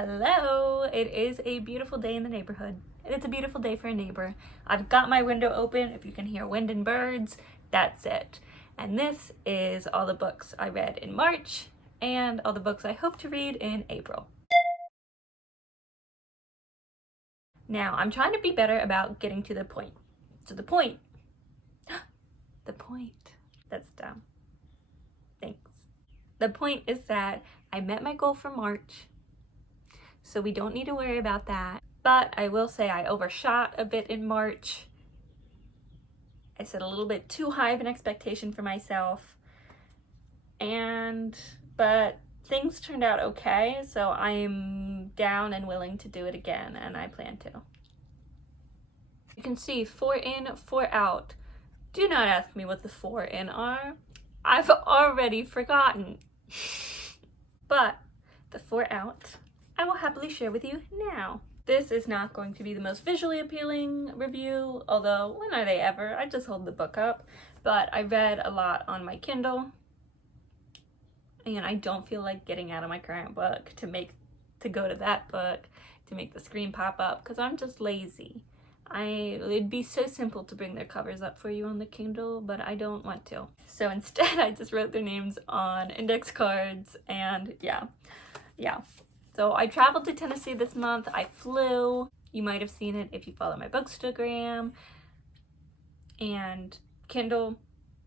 Hello! It is a beautiful day in the neighborhood. It's a beautiful day for a neighbor. I've got my window open. If you can hear wind and birds, that's it. And this is all the books I read in March and all the books I hope to read in April. Now, I'm trying to be better about getting to the point. So the point. The point. That's dumb. Thanks. The point is that I met my goal for March, so we don't need to worry about that. But I will say I overshot a bit in March. I set a little bit too high of an expectation for myself. But things turned out okay, so I'm down and willing to do it again, and I plan to. You can see 4 in, 4 out. Do not ask me what the 4 in are. I've already forgotten. But the 4 out, I will happily share with you now. This is not going to be the most visually appealing review, although when are they ever? I just hold the book up. But I read a lot on my Kindle, and I don't feel like getting out of my current book to go to that book to make the screen pop up, because I'm just lazy. It'd be so simple to bring their covers up for you on the Kindle, but I don't want to. So instead, I just wrote their names on index cards, and yeah. So I traveled to Tennessee this month. I flew. You might have seen it if you follow my Bookstagram. And Kindle,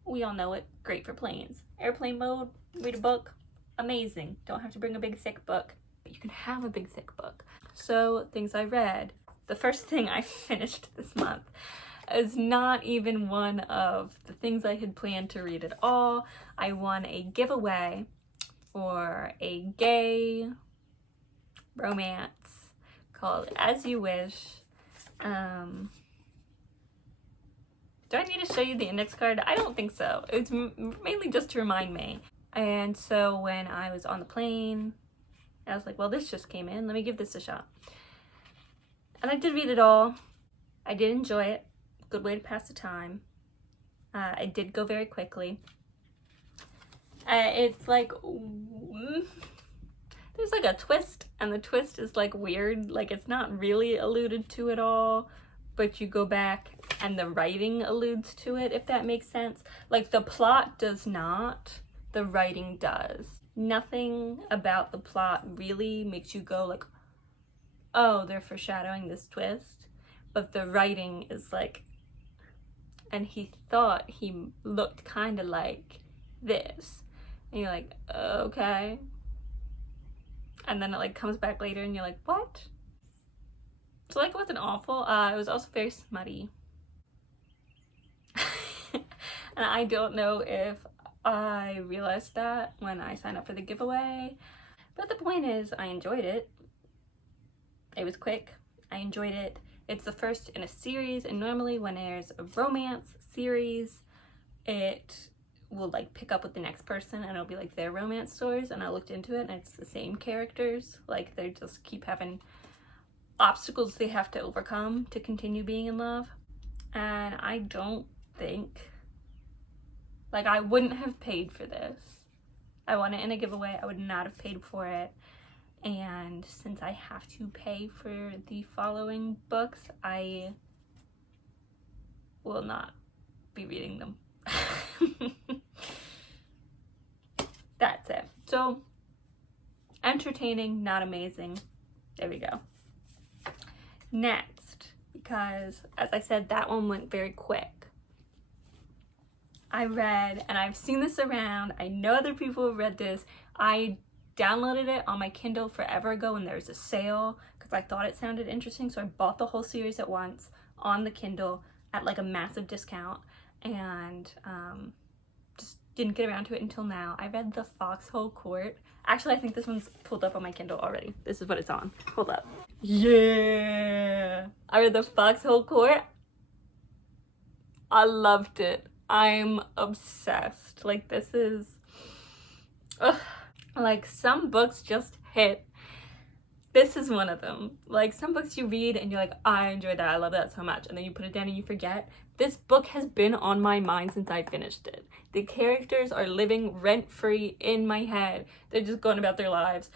we all know it, great for planes. Airplane mode, read a book, amazing. Don't have to bring a big thick book, but you can have a big thick book. So things I read. The first thing I finished this month is not even one of the things I had planned to read at all. I won a giveaway for a gay romance called As You Wish. Do I need to show you the index card? I don't think so. It's mainly just to remind me. And so when I was on the plane, I was like, well, this just came in. Let me give this a shot. And I did read it all. I did enjoy it. Good way to pass the time. It did go very quickly. It's like, there's like a twist, and the twist is like weird. Like it's not really alluded to at all, but you go back and the writing alludes to it, if that makes sense. Like the plot does not, the writing does. Nothing about the plot really makes you go like, oh, they're foreshadowing this twist. But the writing is like, and he thought he looked kind of like this. And you're like, okay. And then it like comes back later and you're like, what? So like it wasn't awful. It was also very smutty. And I don't know if I realized that when I signed up for the giveaway. But the point is, I enjoyed it. It was quick. I enjoyed it. It's the first in a series, and normally when there's a romance series, it will like pick up with the next person and it'll be like their romance stories, and I looked into it and it's the same characters. Like they just keep having obstacles they have to overcome to continue being in love. And I don't think, like I wouldn't have paid for this. I won it in a giveaway. I would not have paid for it. And since I have to pay for the following books, I will not be reading them. That's it. So, entertaining, not amazing. There we go. Next, because as I said, that one went very quick. I read, and I've seen this around, I know other people have read this. I downloaded it on my Kindle forever ago when there was a sale because I thought it sounded interesting, so I bought the whole series at once on the Kindle at like a massive discount, and just didn't get around to it until now. I read The Foxhole Court. Actually, I think this one's pulled up on my Kindle already. This is what it's on. Hold up. Yeah! I read The Foxhole Court. I loved it. I'm obsessed. Like this is... Ugh. Like some books just hit. This is one of them. Like some books you read and you're like, I enjoyed that, I love that so much, and then you put it down and you forget. This book has been on my mind since I finished it. The characters are living rent-free in my head. They're just going about their lives,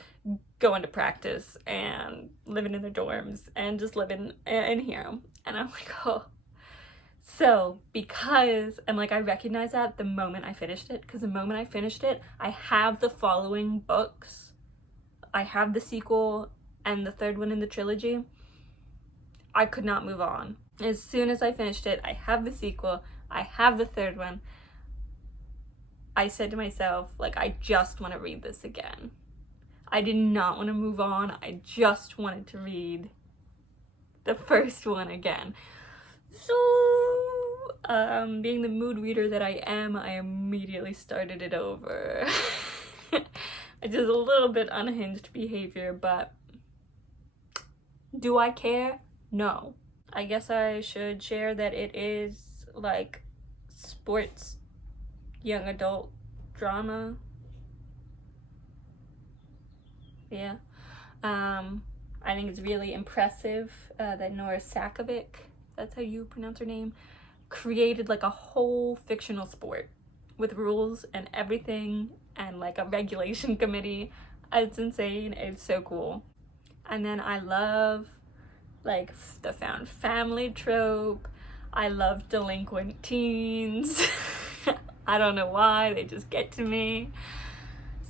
going to practice and living in the dorms and just living in here. And I'm like, oh. So because, and like I recognized that the moment I finished it, because the moment I finished it, I have the following books. I have the sequel and the third one in the trilogy. I could not move on. As soon as I finished it, I have the sequel, I have the third one. I said to myself, like, I just want to read this again. I did not want to move on. I just wanted to read the first one again. So, being the mood reader that I am, I immediately started it over. It's just a little bit unhinged behavior, but do I care? No. I guess I should share that it is like sports young adult drama. Yeah. I think it's really impressive that Nora Sakovic, that's how you pronounce her name, created like a whole fictional sport with rules and everything and like a regulation committee. It's insane. It's so cool. And then I love like the found family trope. I love delinquent teens. I don't know why, they just get to me.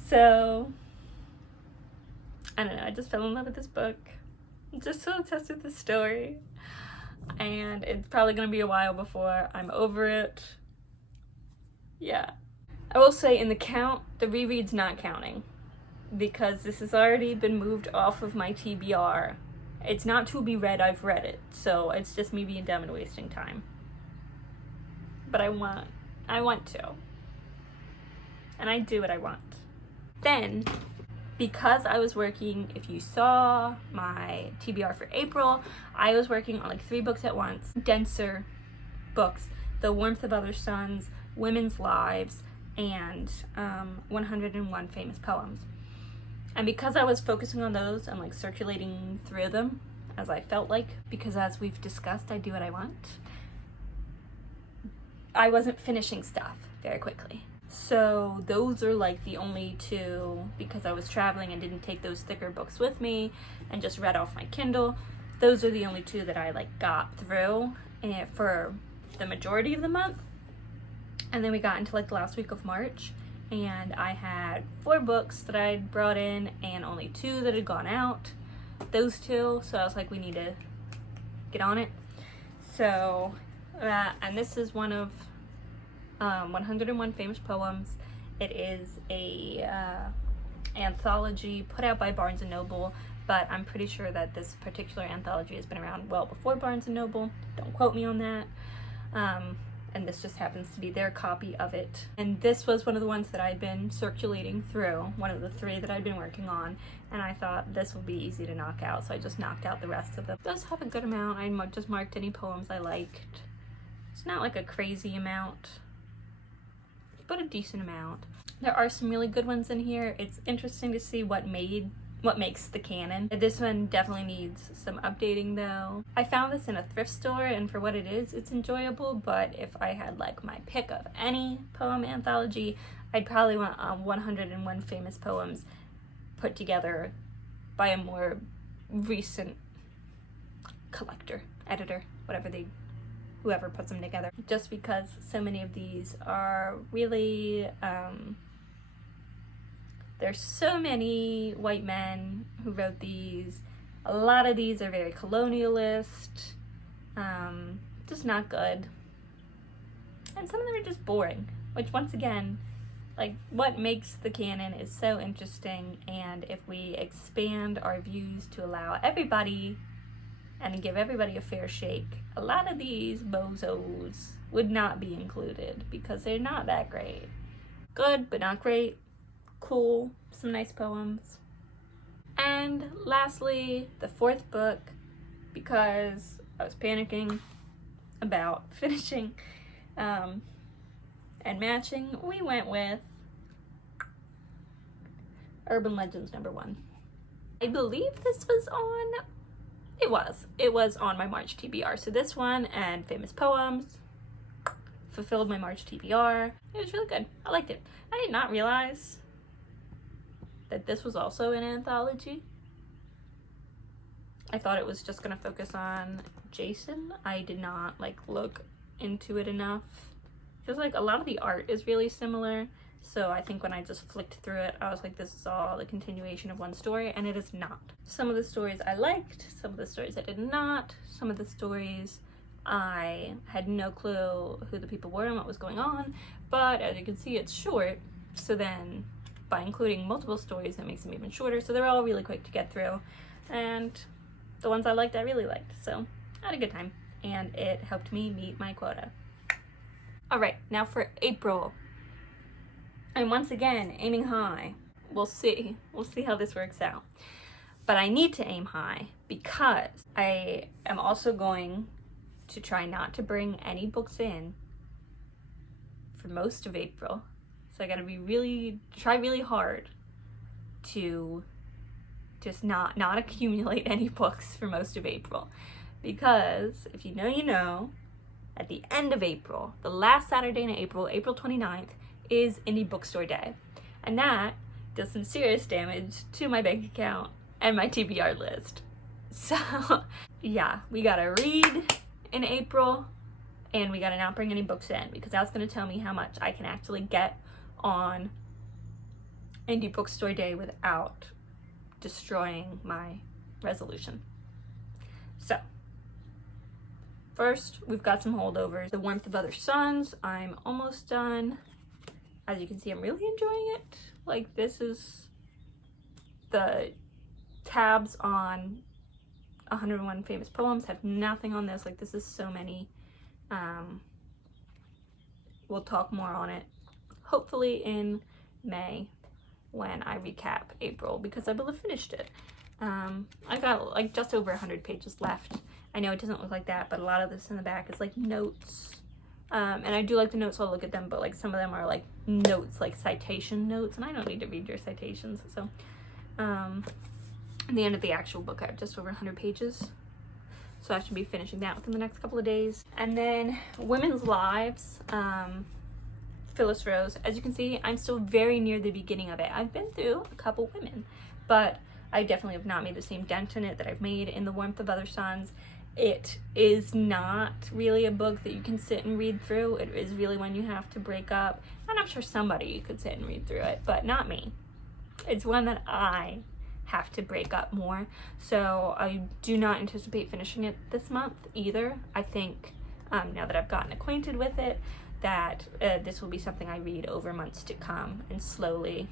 So, I don't know, I just fell in love with this book. I'm just so obsessed with this story. And it's probably gonna be a while before I'm over it. Yeah. I will say in the count, the reread's not counting because this has already been moved off of my TBR. It's not to be read, I've read it. So it's just me being dumb and wasting time. But I want to. And I do what I want. Then, because I was working, if you saw my TBR for April, I was working on like 3 books at once. Denser books. The Warmth of Other Suns, Women's Lives, and 101 Famous Poems. And because I was focusing on those and like circulating through them as I felt like, because as we've discussed, I do what I want, I wasn't finishing stuff very quickly. So those are like the only 2, because I was traveling and didn't take those thicker books with me and just read off my Kindle. Those are the only 2 that I like got through for the majority of the month. And then we got into like the last week of March and I had 4 books that I'd brought in and only 2 that had gone out. Those 2, so I was like, we need to get on it. So, and this is one of 101 Famous Poems. It is a anthology put out by Barnes & Noble, but I'm pretty sure that this particular anthology has been around well before Barnes & Noble. Don't quote me on that. And this just happens to be their copy of it. And this was one of the ones that I'd been circulating through, one of the 3 that I'd been working on, and I thought this will be easy to knock out, so I just knocked out the rest of them. It does have a good amount. I just marked any poems I liked. It's not like a crazy amount, but a decent amount. There are some really good ones in here. It's interesting to see what makes the canon. This one definitely needs some updating though. I found this in a thrift store and for what it is, it's enjoyable, but if I had like my pick of any poem anthology, I'd probably want 101 Famous Poems put together by a more recent collector, editor, whoever puts them together. Just because so many of these are really, there's so many white men who wrote these. A lot of these are very colonialist, just not good. And some of them are just boring, which once again, like what makes the canon is so interesting, and if we expand our views to allow everybody and give everybody a fair shake, a lot of these bozos would not be included because they're not that great. Good, but not great. Cool, some nice poems. And lastly, the 4th book, because I was panicking about finishing and matching, we went with Urban Legends #1. I believe this was on, it was on my March TBR. So this one and Famous Poems fulfilled my March TBR. It was really good. I liked it. I did not realize that this was also an anthology. I thought it was just gonna focus on Jason. I did not like look into it enough. Feels like a lot of the art is really similar, so I think when I just flicked through it, I was like, this is all the continuation of one story, and it is not. Some of the stories I liked, some of the stories I did not, some of the stories I had no clue who the people were and what was going on, but as you can see, it's short, so then by including multiple stories, it makes them even shorter, so they're all really quick to get through, and the ones I liked, I really liked, so I had a good time, and it helped me meet my quota. All right, now for April. And once again, aiming high. We'll see how this works out. But I need to aim high because I am also going to try not to bring any books in for most of April. So I gotta try really hard to just not accumulate any books for most of April. Because if you know, you know, at the end of April, the last Saturday in April, April 29th, is Indie Bookstore Day. And that does some serious damage to my bank account and my TBR list. So yeah, we gotta read in April and we gotta not bring any books in because that's gonna tell me how much I can actually get on Indie Bookstore Day without destroying my resolution. So first, we've got some holdovers. The Warmth of Other Suns, I'm almost done. As you can see, I'm really enjoying it. Like, this is the tabs on 101 Famous Poems have nothing on this. Like, this is so many. We'll talk more on it, hopefully in May when I recap April, because I will have finished it. I got like just over 100 pages left. I know it doesn't look like that, but a lot of this in the back is like notes. And I do like the notes, so I'll look at them, but like some of them are like notes, like citation notes, and I don't need to read your citations. So at the end of the actual book, I have just over 100 pages. So I should be finishing that within the next couple of days. And then Women's Lives, Phyllis Rose. As you can see, I'm still very near the beginning of it. I've been through a couple women, but I definitely have not made the same dent in it that I've made in The Warmth of Other Suns. It is not really a book that you can sit and read through. It is really one you have to break up. And I'm sure somebody could sit and read through it, but not me. It's one that I have to break up more. So I do not anticipate finishing it this month either. I think now that I've gotten acquainted with it, that this will be something I read over months to come and slowly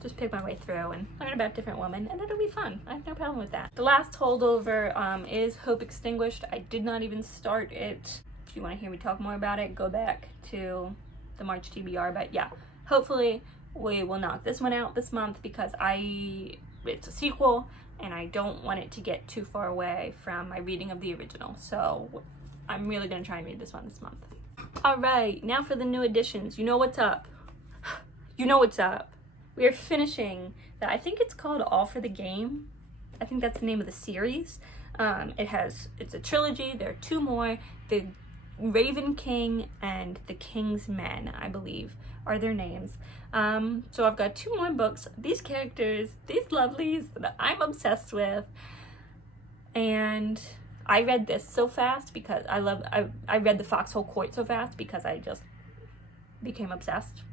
just pick my way through and learn about different women, and it'll be fun. I have no problem with that. The last holdover is Hope Extinguished. I did not even start it. If you want to hear me talk more about it, go back to the March TBR, but yeah, hopefully we will knock this one out this month because it's a sequel and I don't want it to get too far away from my reading of the original. So I'm really gonna try and read this one this month. All right, now for the new editions. You know what's up. You know what's up. We are finishing that. I think it's called All for the Game. I think that's the name of the series. It's a trilogy. There are two more. The Raven King and the King's Men, I believe, are their names. So I've got two more books. These characters, these lovelies that I'm obsessed with. And I read this so fast because I read The Foxhole Court so fast because I just became obsessed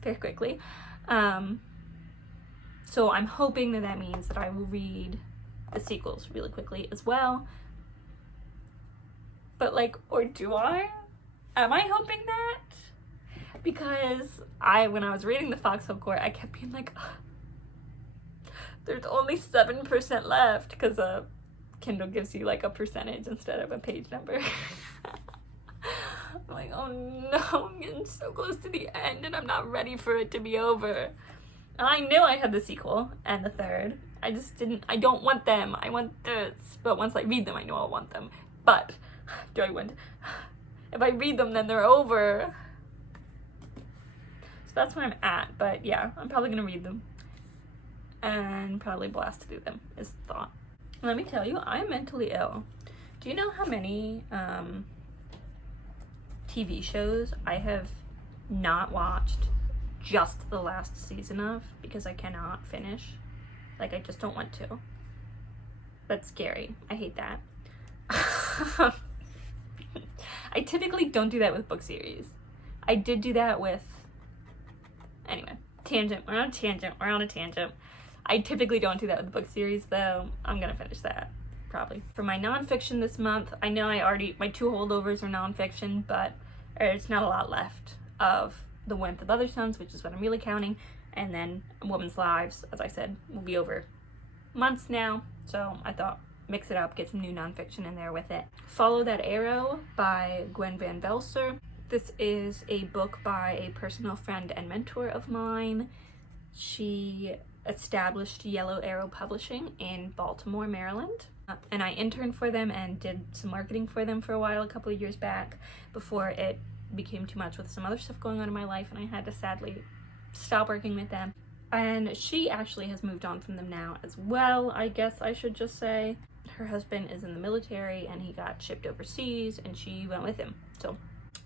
very quickly. So I'm hoping that means that I will read the sequels really quickly as well. But like, or do I? Am I hoping that? Because when I was reading The Foxhole Court, I kept being like, there's only 7% left, because Kindle gives you like a percentage instead of a page number. I'm like, oh no, I'm getting so close to the end and I'm not ready for it to be over. And I knew I had the sequel and the third. I don't want them. I want this. But once I read them, I know I'll want them. But do I want, if I read them, then they're over. So that's where I'm at. But yeah, I'm probably going to read them and probably blast through them is the thought. Let me tell you, I'm mentally ill. Do you know how many TV shows I have not watched just the last season of because I cannot finish? Like, I just don't want to. That's scary. I hate that. I typically don't do that with book series. I did do that with... Anyway, tangent. We're on a tangent. I typically don't do that with the book series, though. I'm gonna finish that, probably. For my nonfiction this month, I know my 2 holdovers are nonfiction, but there's not a lot left of The Warmth of Other Suns, which is what I'm really counting, and then Women's Lives, as I said, will be over months now, so I thought mix it up, get some new nonfiction in there with it. Follow That Arrow by Gwen Van Velser. This is a book by a personal friend and mentor of mine. She established Yellow Arrow Publishing in Baltimore, Maryland. And I interned for them and did some marketing for them for a while, a couple of years back, before it became too much with some other stuff going on in my life and I had to sadly stop working with them. And she actually has moved on from them now as well, I guess I should just say. Her husband is in the military and he got shipped overseas and she went with him. So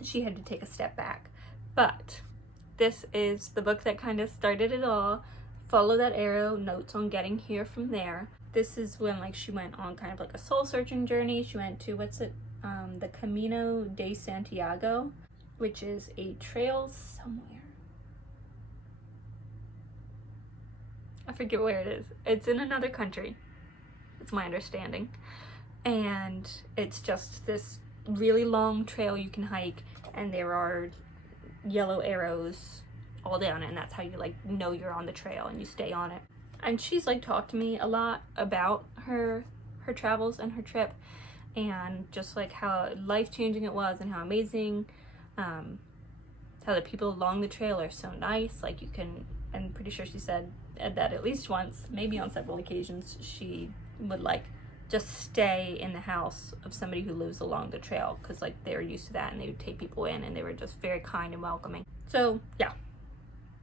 she had to take a step back. But this is the book that kind of started it all. Follow That Arrow, Notes on Getting Here from There. This is when like she went on kind of like a soul searching journey. She went to, the Camino de Santiago, which is a trail somewhere. I forget where it is. It's in another country. It's my understanding. And it's just this really long trail you can hike and there are yellow arrows all down it, and that's how you like know you're on the trail and you stay on it. And she's like talked to me a lot about her travels and her trip and just like how life-changing it was and how amazing, how the people along the trail are so nice. Like you can, I'm pretty sure she said that at least once, maybe on several occasions, she would like just stay in the house of somebody who lives along the trail because like they were used to that and they would take people in and they were just very kind and welcoming. So yeah,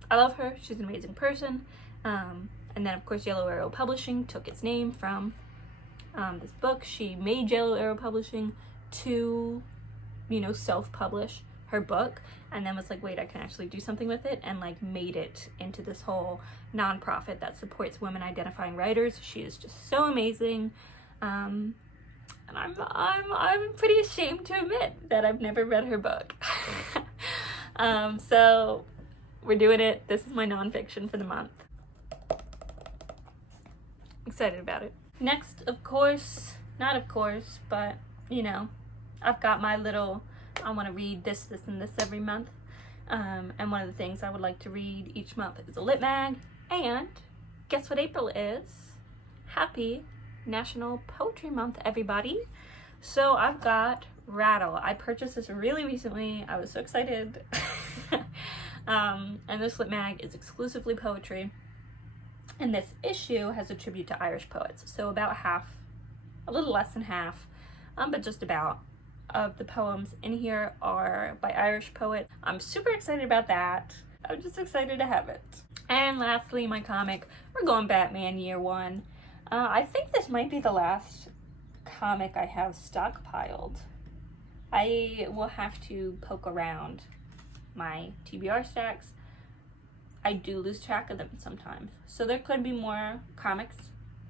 I love her. She's an amazing person. And then of course Yellow Arrow Publishing took its name from this book. She made Yellow Arrow Publishing to, self-publish her book, and then was like, wait, I can actually do something with it, and like made it into this whole nonprofit that supports women identifying writers. She is just so amazing. And I'm pretty ashamed to admit that I've never read her book. So we're doing it. This is my nonfiction for the month. Excited about it. Next, of course, not of course, but I've got my little, I want to read this, and this every month. And one of the things I would like to read each month is a lit mag. And guess what April is? Happy National Poetry Month, everybody. So I've got Rattle. I purchased this really recently. I was so excited. And this lit mag is exclusively poetry. And this issue has a tribute to Irish poets. So about half, a little less than half, but just about, of the poems in here are by Irish poets. I'm super excited about that. I'm just excited to have it. And lastly, my comic, we're going Batman Year One. I think this might be the last comic I have stockpiled. I will have to poke around my TBR stacks. I do lose track of them sometimes. So there could be more comics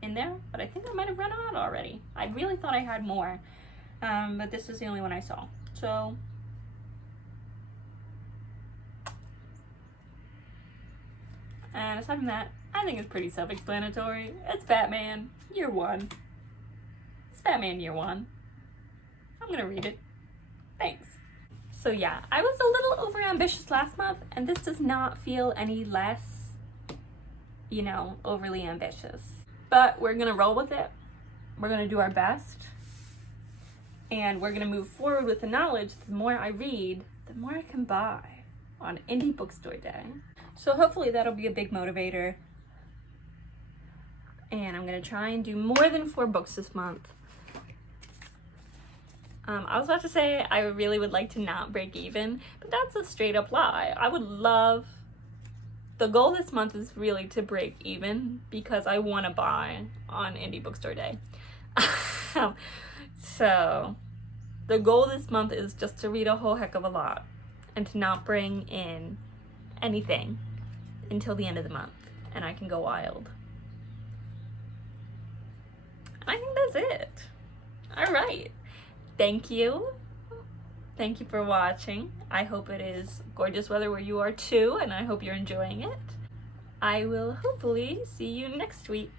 in there, but I think I might have run out already. I really thought I had more, but this is the only one I saw. So, and aside from that, I think it's pretty self-explanatory. It's Batman Year One. It's Batman Year One. I'm gonna read it. Thanks. So yeah, I was a little overambitious last month, and this does not feel any less, overly ambitious. But we're gonna roll with it. We're gonna do our best. And we're gonna move forward with the knowledge. The more I read, the more I can buy on Indie Bookstore Day. So hopefully that'll be a big motivator. And I'm gonna try and do more than 4 books this month. I was about to say I really would like to not break even, but that's a straight up lie. I would love, the goal this month is really to break even because I want to buy on Indie Bookstore Day. So the goal this month is just to read a whole heck of a lot and to not bring in anything until the end of the month and I can go wild. And I think that's it. All right. Thank you. Thank you for watching. I hope it is gorgeous weather where you are too, and I hope you're enjoying it. I will hopefully see you next week.